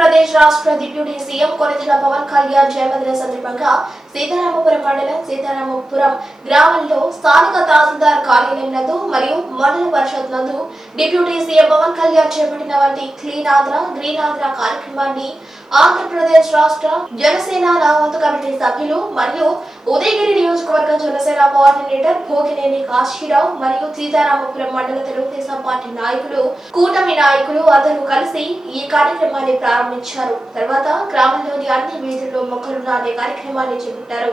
ఆంధ్రప్రదేశ్ రాష్ట్ర deputy CM Konidela Pawan Kalyan జన్మదిన సందర్భంగా సీతారామపురం మండలం సీతారామపురం గ్రామంలో స్థానిక తహసీల్దార్ కార్యాలయం నందు మరియు మండల పరిషత్ నందు డిప్యూటీ సీఎం పవన్ కళ్యాణ్ చేపట్టిన వంటి క్లీన్ ఆంధ్ర గ్రీన్ ఆంధ్ర కార్యక్రమాన్ని ఆంధ్రప్రదేశ్ రాష్ట్ర జనసేన నావంతు కమిటీ సభ్యులు మరియు ఉదయగిరి నియోజకవర్గ జనసేన కోఆర్డినేటర్ భోగినేని కాశీరావు మరియు సీతారామపురం మండల తెలుగుదేశం పార్టీ నాయకులు కూటమి నాయకులు అందరూ కలిసి ఈ కార్యక్రమాన్ని ప్రారంభించారు. తర్వాత గ్రామంలోని అన్ని వీధుల్లో మొక్కలు నాటే కార్యక్రమాన్ని చేపట్టారు.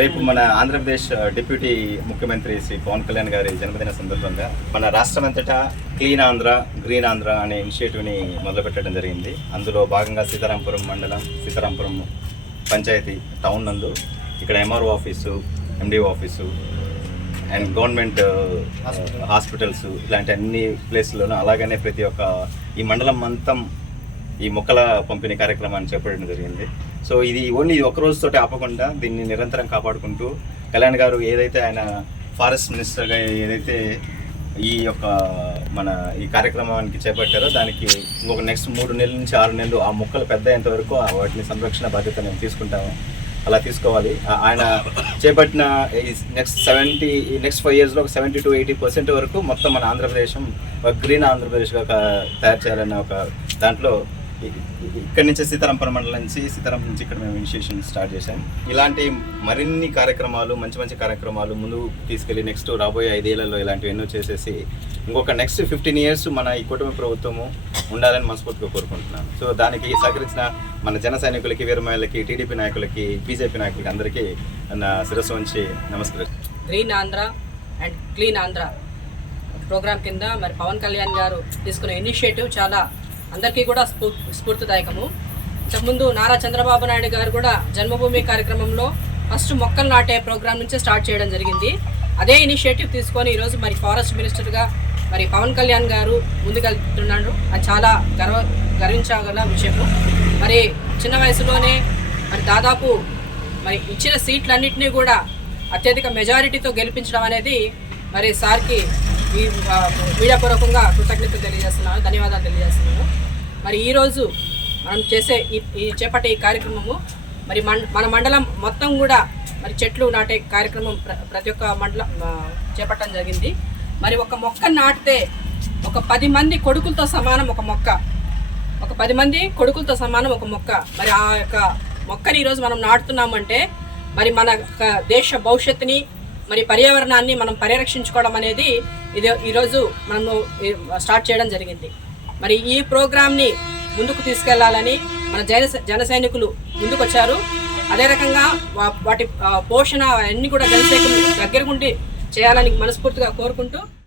రేపు మన ఆంధ్రప్రదేశ్ డిప్యూటీ ముఖ్యమంత్రి శ్రీ పవన్ కళ్యాణ్ గారి జన్మదిన సందర్భంగా మన రాష్ట్రం అంతటా క్లీన్ ఆంధ్ర గ్రీన్ ఆంధ్ర అనే ఇనిషియేటివ్ని మొదలుపెట్టడం జరిగింది. అందులో భాగంగా సీతారాంపురం మండలం సీతారాంపురం పంచాయతీ టౌన్ నందు ఇక్కడ MRO office MDO office and government hospitals ఇలాంటి అన్ని ప్లేస్లోనూ అలాగనే ప్రతి ఒక్క ఈ మండలం మొత్తం ఈ మొక్కల పంపిణీ కార్యక్రమాన్ని చేపట్టడం జరిగింది. సో ఇది ఓన్లీ ఒక రోజుతోటి ఆపకుండా దీన్ని నిరంతరం కాపాడుకుంటూ కళ్యాణ్ గారు ఏదైతే ఆయన ఫారెస్ట్ మినిస్టర్గా ఏదైతే ఈ యొక్క మన ఈ కార్యక్రమానికి చేపట్టారో దానికి ఇంకొక నెక్స్ట్ మూడు నెలల నుంచి ఆరు నెలలు ఆ మొక్కలు పెద్ద అయ్యేంత వరకు ఆ వాటిని సంరక్షణ బాధ్యత మేము తీసుకుంటాము. అలా తీసుకోవాలి. ఆయన చేపట్టిన నెక్స్ట్ సెవెంటీ నెక్స్ట్ ఫైవ్ ఇయర్స్లో ఒక సెవెంటీ టు ఎయిటీ పర్సెంట్ వరకు మొత్తం మన ఆంధ్రప్రదేశ్ ఒక గ్రీన్ ఆంధ్రప్రదేశ్గా ఒక తయారు చేయాలన్న ఒక దాంట్లో ఇక్కడి నుంచి సీతారాంపురం మండలం నుంచి సీతారాం నుంచి ఇక్కడ మేము ఇనిషియేషన్ స్టార్ట్ చేశాం. ఇలాంటి మరిన్ని కార్యక్రమాలు మంచి మంచి కార్యక్రమాలు ముందు తీసుకెళ్ళి నెక్స్ట్ రాబోయే ఐదేళ్ళలో ఇలాంటివి ఎన్నో చేసేసి ఇంకొక నెక్స్ట్ ఫిఫ్టీన్ ఇయర్స్ మన ఈ కుటుంబ ప్రభుత్వము ఉండాలని మనస్ఫూర్తిగా కోరుకుంటున్నాను. సో దానికి సహకరించిన మన జన సైనికులకి వీరమాయలకి టీడీపీ నాయకులకి బీజేపీ నాయకులకి అందరికీ నా శిరస్సు ఉంచి నమస్కారం. Green Andhra and clean Andhra programme కింద మరి పవన్ కళ్యాణ్ గారు తీసుకున్న ఇనిషియేటివ్ చాలా అందరికీ కూడా స్ఫూ స్ఫూర్తిదాయకము. ఇంతకుముందు నారా చంద్రబాబు నాయుడు గారు కూడా జన్మభూమి కార్యక్రమంలో ఫస్ట్ మొక్కలు నాటే ప్రోగ్రామ్ నుంచే స్టార్ట్ చేయడం జరిగింది. అదే ఇనిషియేటివ్ తీసుకొని ఈరోజు మరి ఫారెస్ట్ మినిస్టర్గా మరి పవన్ కళ్యాణ్ గారు ముందుకెళ్తున్నాడు. అది చాలా గర్వ గర్వించగల విషయము. మరి చిన్న వయసులోనే మరి దాదాపు మరి ఇచ్చిన సీట్లన్నింటినీ కూడా అత్యధిక మెజారిటీతో గెలిపించడం అనేది మరి సార్కి ఈ మీడియా పూర్వకంగా కృతజ్ఞతలు తెలియజేస్తున్నాను ధన్యవాదాలు తెలియజేస్తున్నాను. మరి ఈరోజు మనం చేసే ఈ ఈ చేపట్టే ఈ కార్యక్రమము మరి మన మన మండలం మొత్తం కూడా మరి చెట్లు నాటే కార్యక్రమం ప్ర ప్రతి ఒక్క మండలం చేపట్టడం జరిగింది. మరి ఒక మొక్క నాటితే ఒక పది మంది కొడుకులతో సమానం ఒక మొక్క. ఒక పది మంది కొడుకులతో సమానం ఒక మొక్క. మరి ఆ యొక్క మొక్కని ఈరోజు మనం నాటుతున్నామంటే మరి మన యొక్క దేశ భవిష్యత్తుని మరి పర్యావరణాన్ని మనం పరిరక్షించుకోవడం అనేది ఇది ఈరోజు మనము స్టార్ట్ చేయడం జరిగింది. మరి ఈ ప్రోగ్రామ్ని ముందుకు తీసుకెళ్ళాలని మన జన జన సైనికులు ముందుకొచ్చారు. అదే రకంగా వాటి పోషణ అన్నీ కూడా జన సైనికులు దగ్గరగుండి చేయాలని మనస్ఫూర్తిగా కోరుకుంటూ